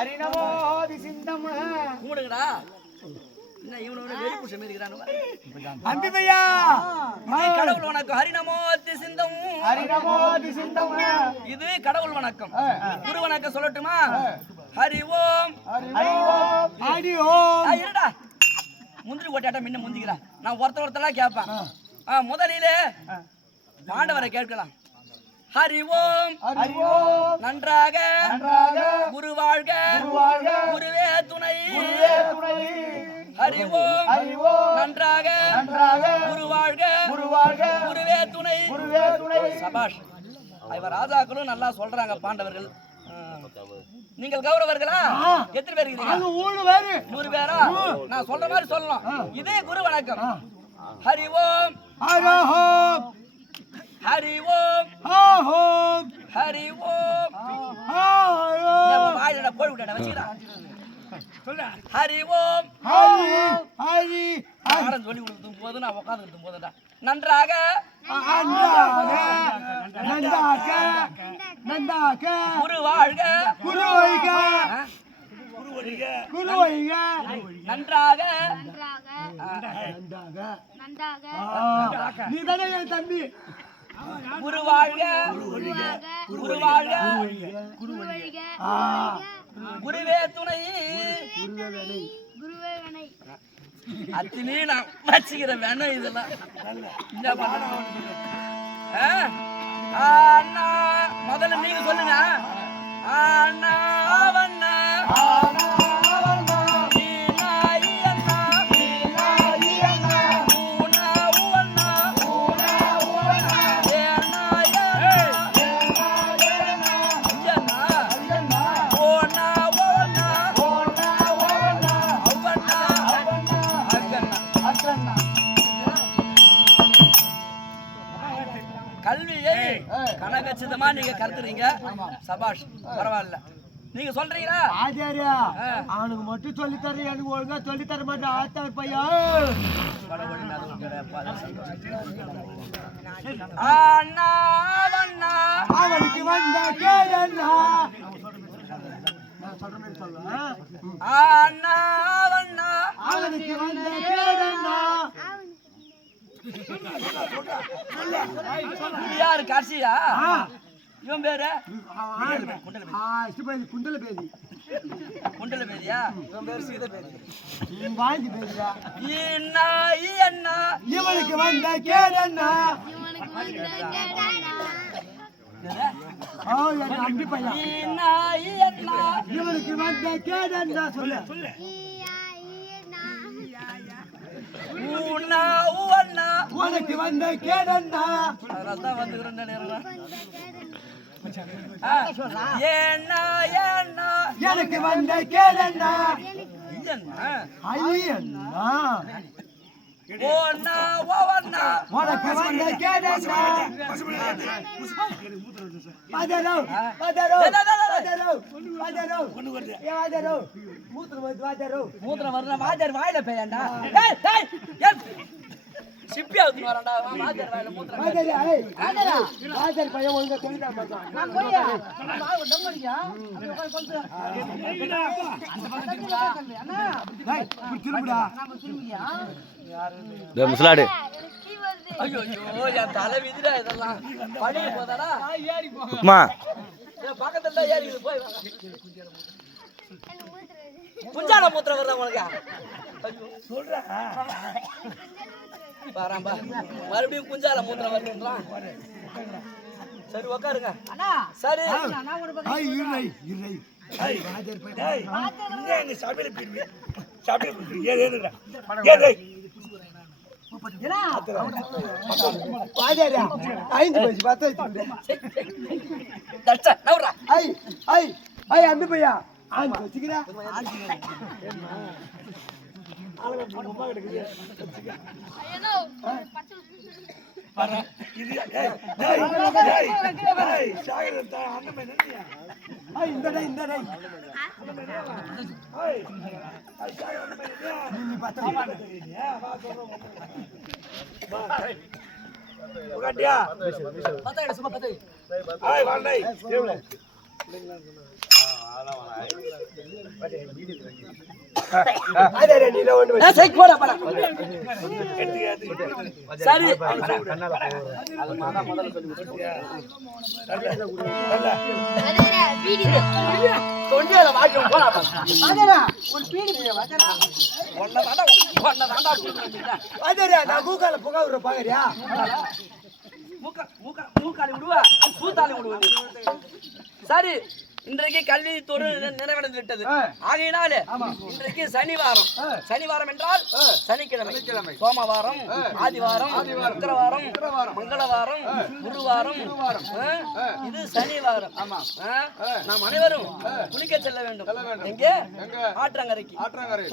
ஹரிநமோ திசிந்தம் கும்பிடுங்கடா. என்ன இவனோட வெறி புஷம் இருக்கிறானு அம்பிபையா கடவுள் வணக்கம். ஹரிநமோ திசிந்தம் ஹரிநமோ திசிந்தம் இது கடவுள் வணக்கம். குரு வணக்கம் சொல்லட்டுமா? ஹரி ஓம் ஹரி ஓம் ஹரி ஓம். இருடா முந்திரி கொட்டாட்ட முன்ன முந்திக்கிறா. நான் ஒருத்தரெல்லாம் கேட்பேன். முதலிலே பாண்டவரை கேட்கலாம். ஹரி ஓம் ஹரி ஓம். நன்றாக நன்றாக குரு வாழ்க குரு வாழ்க குருவே துணை குருவே துணை. ஹரி ஓம் ஹரி ஓம். நன்றாக நன்றாக குரு வாழ்க குரு வாழ்க குருவே துணை குருவே துணை. சபாஷ். இவர் ராஜாக்களும் நல்லா சொல்றாங்க பாண்டவர்கள். நீங்கள் கௌரவர்களா? எத்தனை பேர் இருக்கீங்க? 100 பேரா? நான் சொல்ற மாதிரி சொல்லணும். இதே குரு வணக்கம். ஹரி ஓம் ஹரி ஓம் ஹரி ஓம் ஓம் ஹரி ஓம். ஓம். வாயில போய் விட்டா வச்சுக்கிறான். ஹரி ஓம் ஹரி ஹரி பாடம் சொல்லி கொடுத்தும் போது நான் உட்காந்துருக்கும் போதுடா நன்றாக நன்றாக நன்றாக குரு வாழ்க குரு வைக குரு வைக நன்றாக நன்றாக நீ தானே என் தம்பி. குரு வாழ்க குரு வாழ்க குருவே துணை அத்தினே நான் வச்சுக்கிற வேணும். இதெல்லாம் என்ன பண்ணணும்? அண்ணா முதல்ல நீங்க சொல்லுங்க. அண்ணா அவண்ணா கல்வியை கனகச்சிதமா நீங்க கருத்துறீங்க. சபாஷ், பரவாயில்ல. நீங்க சொல்றீங்களா? ஆச்சாரியா அவனுக்கு மட்டும் சொல்லித்தர, எனக்கு ஒழுங்கா சொல்லித்தர மாட்டேன். ஆத்தார் பையா அவனுக்கு வந்த கேடன்னா அவனுக்கு வந்த கேடன்னா யாரு? காசியா? இவன் பேரு குண்டல பேதி. குண்டல பேதியா? இவன் பேரு சீத பேதி. வாங்கி பேசுறா. இவனுக்கு வந்த கேடன்னா அம்பி பையா இவனுக்கு வந்த கேடன்னா சொல்லு. உனக்கு வந்த கேடன்னா அதான் வந்துக்கிறேன். எனக்கு வந்த கேடன்னா உனக்கு வந்த கேடன்னா மூத்திரம் வருது. வாஜர் வாயில பெய்யாண்டா சிப்பி அவுத்து வரண்டா. வாஜர் வாயில மூத்திரம் பையன் ஒழுங்கா சொல்லிட்டா முஸ்லாடு. ஐயோ என் தலை விதிடா. இதெல்லாம் படிக்க போதாடா பக்கத்துல ஏறி போய் குஞ்சால மூத்திரம் வருதா உனக்கு? சொல்றேன் பாராம்பா, மறுபடியும் குஞ்சால மூத்திரம் வருதுன்றான். சரி உக்காருங்க. சரி அம்பி பையா சரி போடா போடா சரி தொண்டியால வாக்கியம் போடா ஒரு பீடி நான் மூக்கால புகை விடுற பாக்குறியா மூக்காளி விடுவா பூத்தாளி விடுவது சரி இன்றைக்கு கல்வி தொடு நிறைவடைந்து விட்டது ஆகையினாலே இன்றைக்கு சனிவாரம் என்றால் சனிக்கிழமை சோமவாரம் ஆதிவாரம் சுக்கிரவாரம் மங்களவாரம் குருவாரம் இது சனிவாரம் நாம் அனைவரும் குளிக்க செல்ல வேண்டும் எங்கே ஆற்றங்கரைக்கு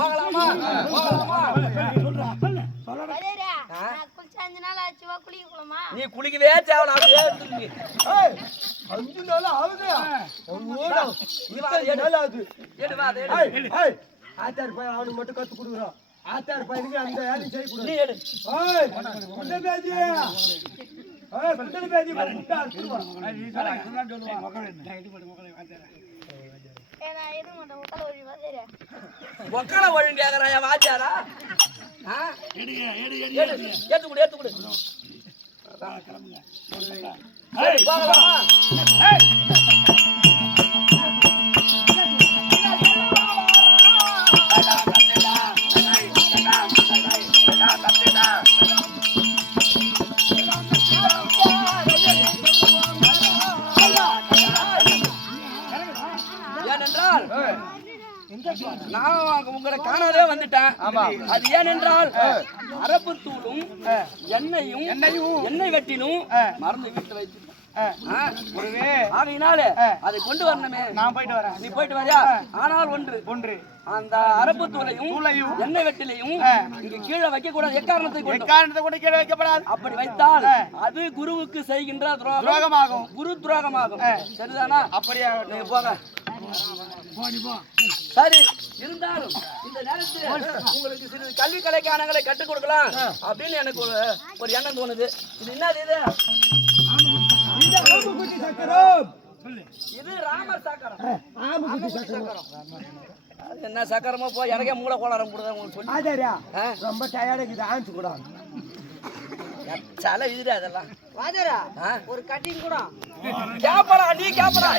போகலாமா நீ குளிக்கவே தேவை 5 நாள் ஆகுது ஆத்தார் பையன் அவனுக்கு மட்டும் கத்து கொடுக்குறோம் ஆத்தார் பையனுக்கு அந்த வேலையும் செய்யக்கூடாது ஒக்கலை ஒழுங்கு கேக்குறாயா வாத்தியாரா ஏத்துக்குடு ஏனென்றால் நான் உங்களை காணாதே வந்துட்டேன் அது ஏனென்றால் அரப்பு தூளும் எண்ணெய் வெட்டினும் மறந்து வீட்டுல வச்சு அதை கொண்டு வரணுமே நான் போயிட்டு வரேன் நீ போயிட்டு வரியா ஆனால் ஒன்று அந்த அரப்பு தூளையும் எண்ணெய் வெட்டிலையும் இங்க கீழே வைக்க கூடாது எக்காரணத்தை கூட கீழே வைக்கப்படாது அப்படி வைத்தால் அது குருவுக்கு செய்கின்ற துரோகமாகும் குரு துரோகமாகும் சரிதானா அப்படியா நீங்க போங்க சரி இருந்தாலும் இந்த நேரத்தில் உங்களுக்கு சிறிது கல்வி கலைக்கானங்களை கற்றுக் கொடுக்கலாம் அப்படின்னு எனக்கு ஒரு எண்ணம் தோணுது இது என்னது இது ராமர் சக்கரம் என்ன சக்கரமோ போய் எனக்கே மூளை கோளாரம் கொடுத்தா ரொம்ப டயர்டாக ஆன்ஸ் கூட சல இதுடா அதெல்லாம் வாஜரா ஒரு கட்டிங் கூட கேப்படா நீ கேப்படா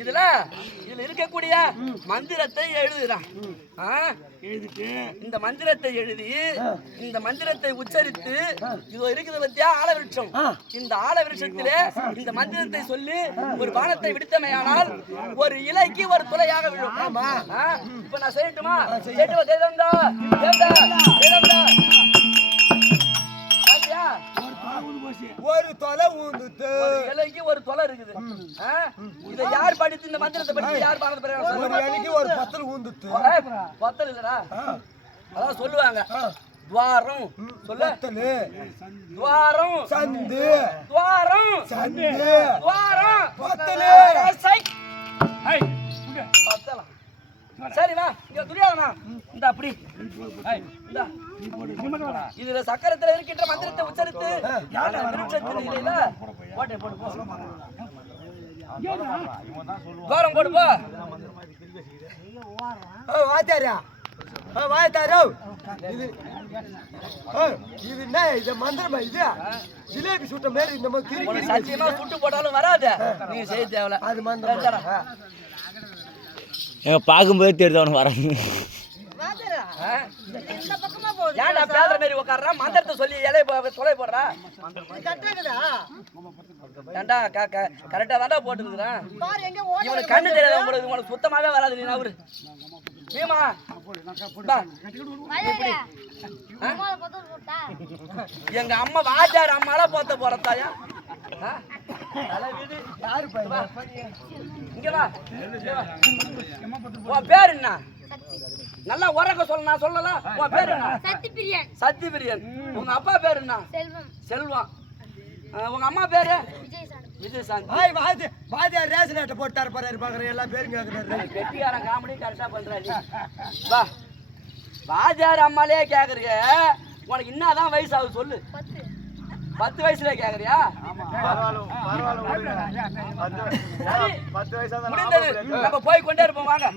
இதுல இருக்கக்கூடிய மந்திரத்தை எழுதுறான் இந்த மந்திரத்தை எழுதி இந்த மந்திரத்தை உச்சரித்து இது இருக்குது பத்தியா ஆலவிருட்சம் இந்த ஆலவிருட்சத்திலே இந்த மந்திரத்தை சொல்லி ஒரு பானத்தை விடுத்தமையானால் ஒரு இலைக்கு ஒரு துளையாக விழும் இப்ப நான் செய்யட்டுமா ஒரு தொலை ஊந்துட்டு இலைக்கு ஒரு தொலை இருக்குது இதை யார் படித்து இந்த மந்திரத்தை படித்து யார் பானத்தை ஒரு இலைக்கு ஒரு பத்தல் ஊந்துட்டு பத்தல் இல்லடா அதான் சொல்லுவாங்க துவாரம் சொல்ல துவாரம் சந்து துவாரம் சந்து துவாரம் பத்தல் பத்தலாம் சரி வா இங்க துரியாதனா இந்த அப்படி இதுல சக்கரத்துல இருக்கின்ற மந்திரத்தை உச்சரித்து இலையில போட்டே போடு துவாரம் போடு போ வாத்தாரா வாத்தாரோ இது என்ன இது மந்திரமா இது ஜிலேபி சுட்ட மாதிரி இந்த மாதிரி சத்தியமா சுட்டு போட்டாலும் வராது நீங்க செய்ய தேவையில்ல அது மந்திரம் எங்க பாக்கும்போதே தெரியுது அவனுக்கு வரான்னு ஏன்டா பேசுற மாதிரி உட்கார்றா மந்திரத்தை சொல்லி இலைய தொலை போடுறா ஏன்டா கரெக்டா தாண்டா போட்டுருக்குறான் இவனுக்கு கண்ணு தெரியாத உங்களுக்கு சுத்தமாவே வராது நீ அவரு பீமா எங்க அம்மா வாஜார் அம்மால போத்த போறதாயா இங்க வா உன் பேர் என்ன நல்லா உரக்க சொல்ல நான் சொல்லலாம் உன் பேர் என்ன சத்திபிரியன் உங்க அப்பா பேர் என்ன செல்வம் உங்க அம்மா பேரு விஜயசாந்தி வாத்தியார் ரேஷன் அட்டை போட்டாரு பாரு பாக்குற எல்லா பேரும் கேக்குறாரு கெட்டிக்காரன் காமெடி கரெக்டா பண்றாரு வா வாத்தியார் அம்மாலே கேக்குறீங்க உனக்கு என்னதான் வயசு ஆகுது சொல்லு 10 வயசுல கேக்குறியா? சரி, 10 வயசா தான் முடிந்தது. நம்ம போய் கொண்டே இருப்போம் வாங்க.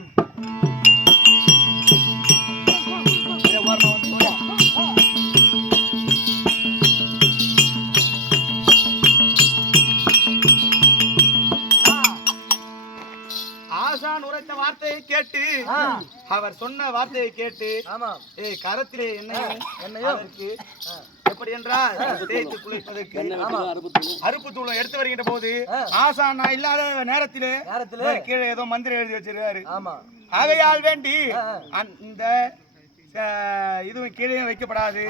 ஆசான் உரைத்த வார்த்தையை கேட்டு அவர் சொன்ன வார்த்தையை கேட்டு ஏய் கரத்திலே என்னையும் அதற்கு எப்படி என்றால் தேய்த்து குளிப்பதற்கு அறுப்பு தூளம் எடுத்து வருகின்ற போது ஆசான் நான் இல்லாத நேரத்திலே கீழே ஏதோ மந்திரம் எழுதி வச்சிருக்காரு. ஆகையால் வேண்டி அந்த இதுவும் கீழே வைக்கப்படாது,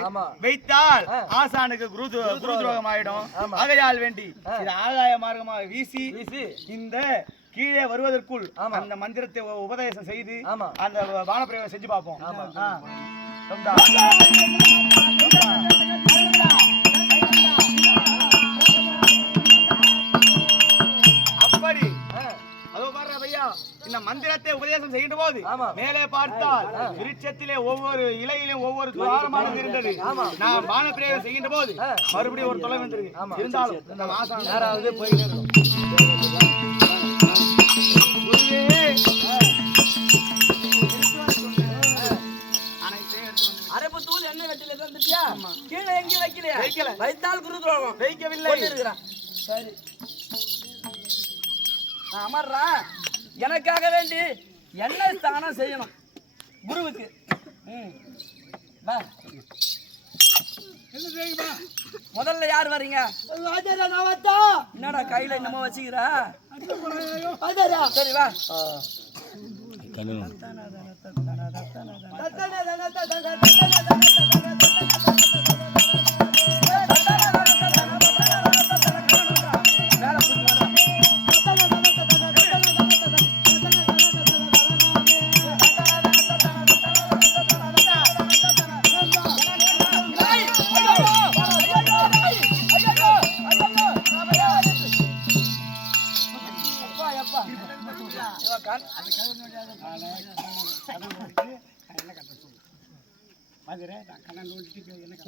வைத்தால் ஆசானுக்கு குரு துரோகம் ஆயிடும். ஆகையால் வேண்டி இது ஆகாய மார்க்கமாக வீசி இந்த கீழே வருவதற்குள் அந்த மந்திரத்தை உபதேசம் செய்து அந்த வானப்பிரயோகம் செஞ்சு பார்ப்போம். அப்படி அதோ பாரு ஐயா, இந்த மந்திரத்தை உபதேசம் செய்கின்ற போது மேலே பார்த்தால் விருட்சத்திலே ஒவ்வொரு இலையிலும் ஒவ்வொரு துவாரமானது இருந்தது. நான் வானப்பிரயோகம் செய்கின்ற போது மறுபடியும் ஒரு தொலை வந்திருக்கு. இருந்தாலும் இந்த மாசம் யாராவது போயிட்டே இருக்கும். அரைப்பு தூள் எண்ணெய் வெட்டில இருந்துட்டியா? கீழே எங்கேயும் வைக்கலையா? வைத்தால் குரு துரோகம். வைக்கவில்லை. சரி, நான் அமர்றேன். எனக்காக வேண்டி என்ன ஸ்தானம் செய்யணும் குருவுக்கு. முதல்ல யார் வரீங்க? என்னடா கையில என்னமோ வச்சுக்கிறா? சரி வா.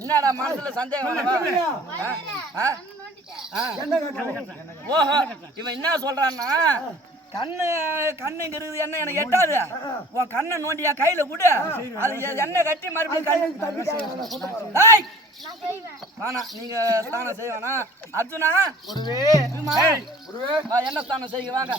என்னடா மனசுல சந்தேகம்? ஓஹோ, இவன் என்ன சொல்றான்னா கண்ணு கண்ணுங்கிறது என்ன எனக்கு எட்டாது. உன் கண்ணை நோண்டியா கையில கூட அது எண்ணெய் கட்டி மறுபடியும் வேணா நீங்க ஸ்தானம் செய்வானா? அர்ஜுனா என்ன ஸ்தானம் செய்ய வாங்க.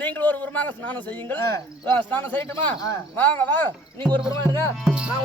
நீங்கள் ஒரு புறமாக ஸ்நானம் செய்யுங்கள். ஸ்நானம் செய்யட்டுமா? வாங்க வாங்க, நீங்க ஒரு புறமா இருங்க, நான் ஒரு